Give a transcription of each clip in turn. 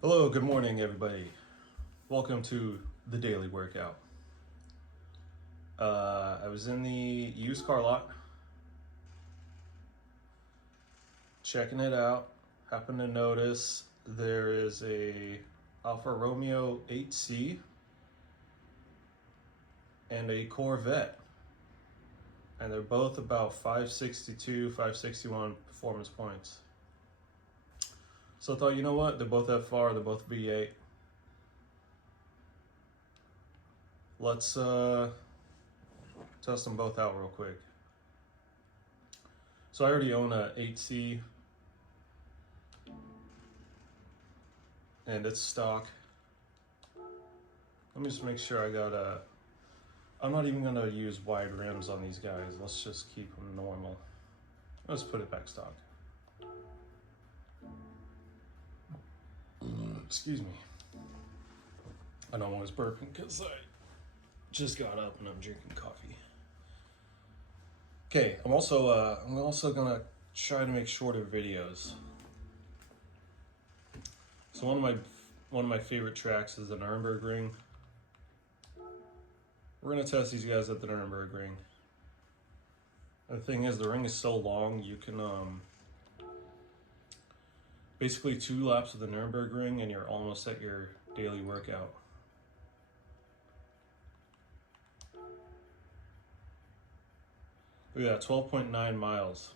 Hello, good morning, everybody. Welcome to the daily workout. I was in the used car lot, checking it out. Happened to notice there is a Alfa Romeo 8C and a Corvette, and they're both about 562, 561 performance points. So I thought, you know what? They're both FR, they're both V8. Let's test them both out real quick. So I already own a 8C, and it's stock. Let me just make sure I got a... I'm not even gonna use wide rims on these guys. Let's just keep them normal. Let's put it back stock. Excuse me. I know I was burping because I just got up and I'm drinking coffee. Okay, I'm also gonna try to make shorter videos. So one of my favorite tracks is the Nuremberg Ring. We're gonna test these guys at the Nuremberg Ring. The thing is, the ring is so long, you can basically 2 laps of the Nuremberg Ring and you're almost at your daily workout. Look at that, 12.9 miles.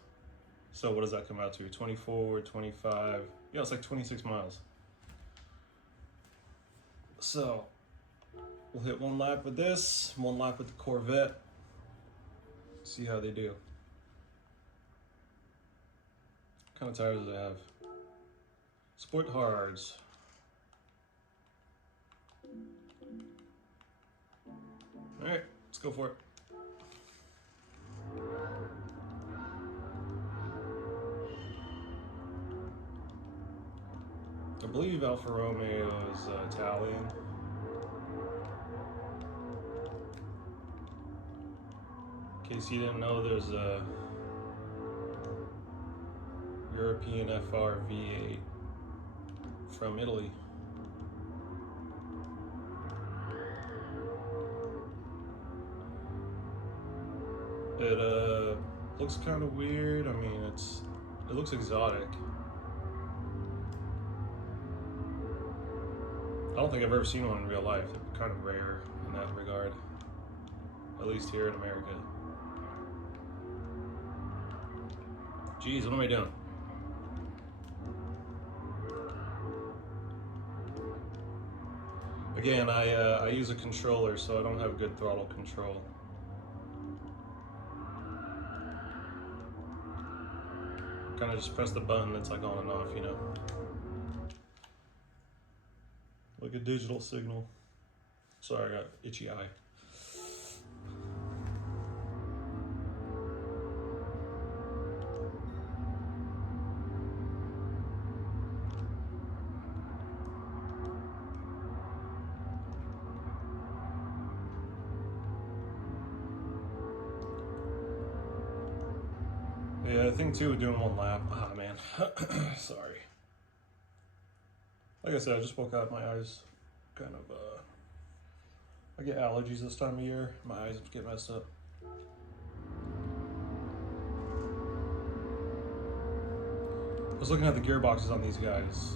So what does that come out to? 24, 25, yeah, it's like 26 miles. So we'll hit 1 lap with this, 1 lap with the Corvette, see how they do. What kind of tires do they have? Sport hards. All right, let's go for it. I believe Alfa Romeo is Italian. In case you didn't know, there's a European FR V8 from Italy. It looks kind of weird. I mean, it looks exotic. I don't think I've ever seen one in real life. They're kind of rare in that regard, at least here in America. Jeez, what am I doing? Again, I use a controller, so I don't have good throttle control. Kind of just press the button, it's like on and off, you know. Like a digital signal. Sorry, I got itchy eye. Yeah, I think too with doing 1 lap. Ah, man. Sorry. Like I said, I just woke up. My eyes kind of, I get allergies this time of year. My eyes get messed up. I was looking at the gearboxes on these guys.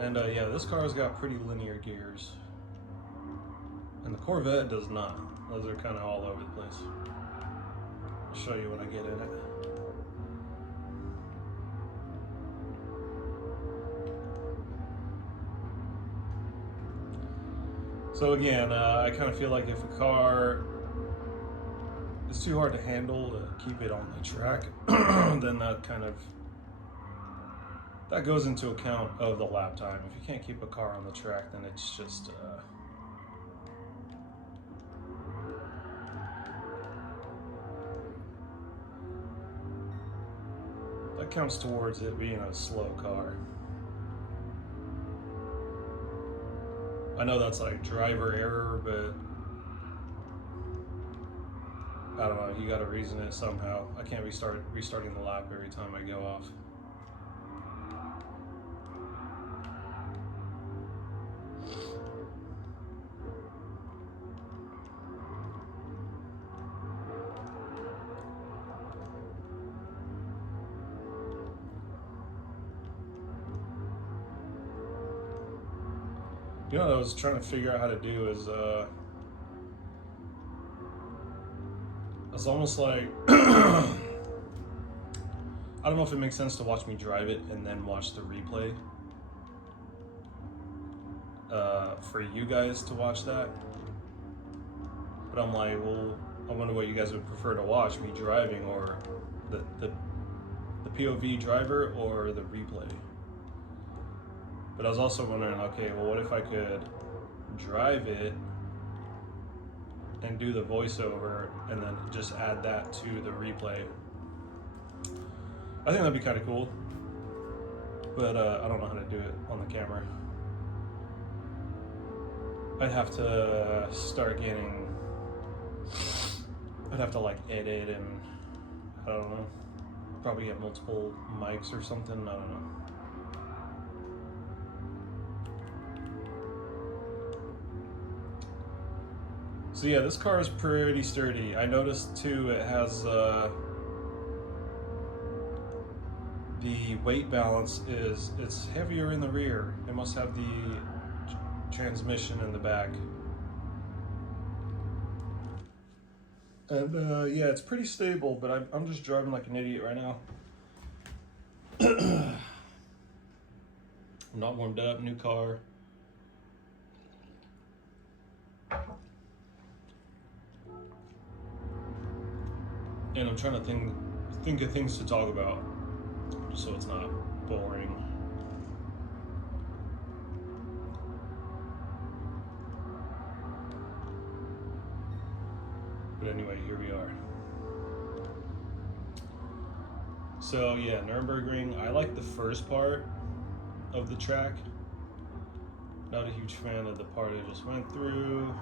And yeah, this car's got pretty linear gears. And the Corvette does not. Those are kind of all over the place. I'll show you when I get in it. So again, I kind of feel like if a car is too hard to handle to keep it on the track, then that goes into account of the lap time. If you can't keep a car on the track, then it's just that counts towards it being a slow car. I know that's like driver error, but I don't know, you gotta reason it somehow. I can't restarting the lap every time I go off. You know what I was trying to figure out how to do is, it's almost like, I don't know if it makes sense to watch me drive it and then watch the replay. For you guys to watch that. But I'm like, well, I wonder what you guys would prefer to watch, me driving or the POV driver or the replay. But I was also wondering, okay, well, what if I could drive it and do the voiceover and then just add that to the replay? I think that'd be kind of cool, but I don't know how to do it on the camera. I'd have to start getting, I'd have to like edit and I don't know, probably get multiple mics or something, I don't know. So yeah, this car is pretty sturdy. I noticed too it has the weight balance it's heavier in the rear. It must have the transmission in the back. And yeah, it's pretty stable, but I'm just driving like an idiot right now. I'm not warmed up, new car. And I'm trying to think of things to talk about, just so it's not boring. But anyway, here we are. So yeah, Nuremberg Ring. I like the first part of the track. Not a huge fan of the part I just went through.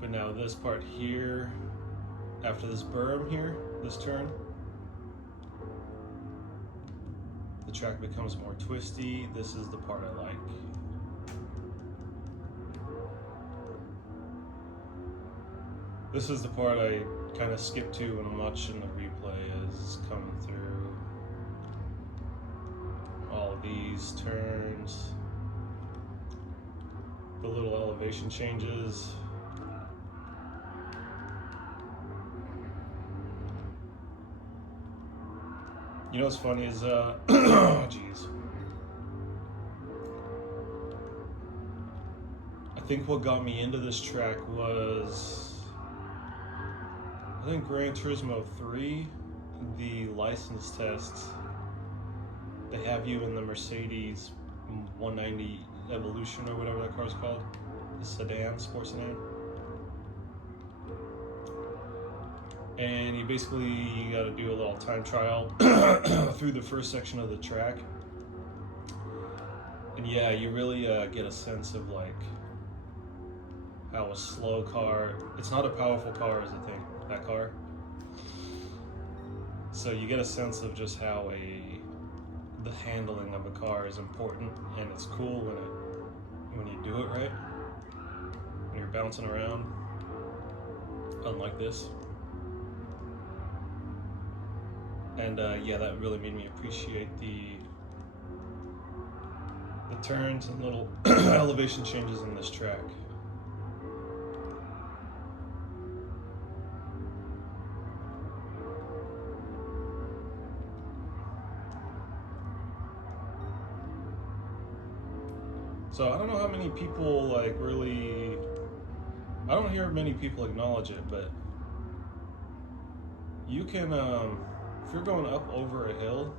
But now this part here, after this berm here, this turn, the track becomes more twisty. This is the part I like. This is the part I kind of skip to when I'm watching the replay, is coming through all of these turns, the little elevation changes. You know what's funny is, oh geez. I think what got me into this track was, I think Gran Turismo 3, the license test, they have you in the Mercedes 190 Evolution or whatever that car's called, the sedan, sports sedan. And you got to do a little time trial through the first section of the track. And yeah, you really get a sense of like how a slow car, it's not a powerful car is the thing, that car. So you get a sense of just how the handling of a car is important, and it's cool when you do it right, when you're bouncing around, unlike this. And yeah, that really made me appreciate the turns and little elevation changes in this track. So I don't know how many people like really, I don't hear many people acknowledge it, but you can, if you're going up over a hill,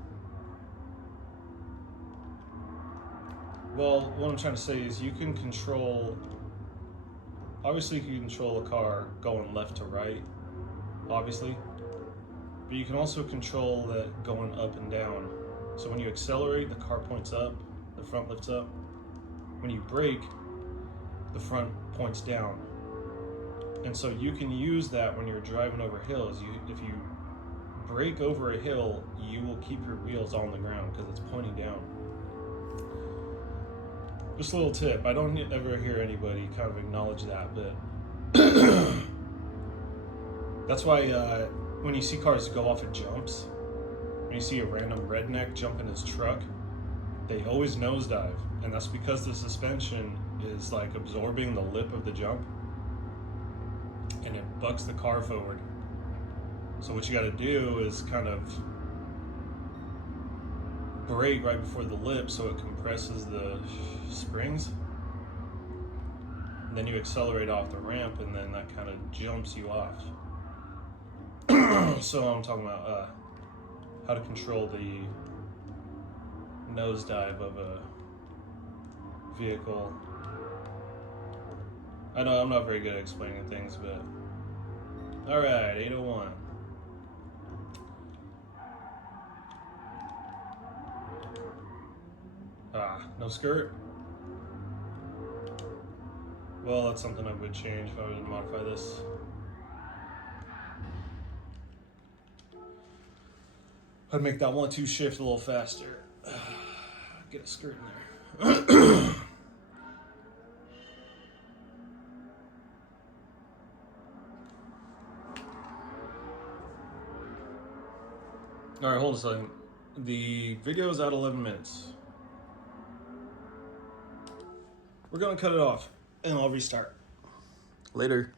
well, what I'm trying to say is you can control, obviously you can control a car going left to right, obviously, but you can also control that going up and down. So when you accelerate, the car points up, the front lifts up. When you brake, the front points down. And so you can use that when you're driving over hills. If you brake over a hill, you will keep your wheels on the ground because it's pointing down. Just a little tip. I don't ever hear anybody kind of acknowledge that, but that's why when you see cars go off of jumps, when you see a random redneck jump in his truck, they always nosedive, and that's because the suspension is like absorbing the lip of the jump, and it bucks the car forward. So what you got to do is kind of brake right before the lip so it compresses the springs. And then you accelerate off the ramp, and then that kind of jumps you off. So I'm talking about how to control the nosedive of a vehicle. I know I'm not very good at explaining things, but alright, 801. No skirt? Well, that's something I would change if I were to modify this. I'd make that 1-2 shift a little faster. Get a skirt in there. Alright, hold a second. The video is at 11 minutes. We're gonna cut it off and I'll restart. Later.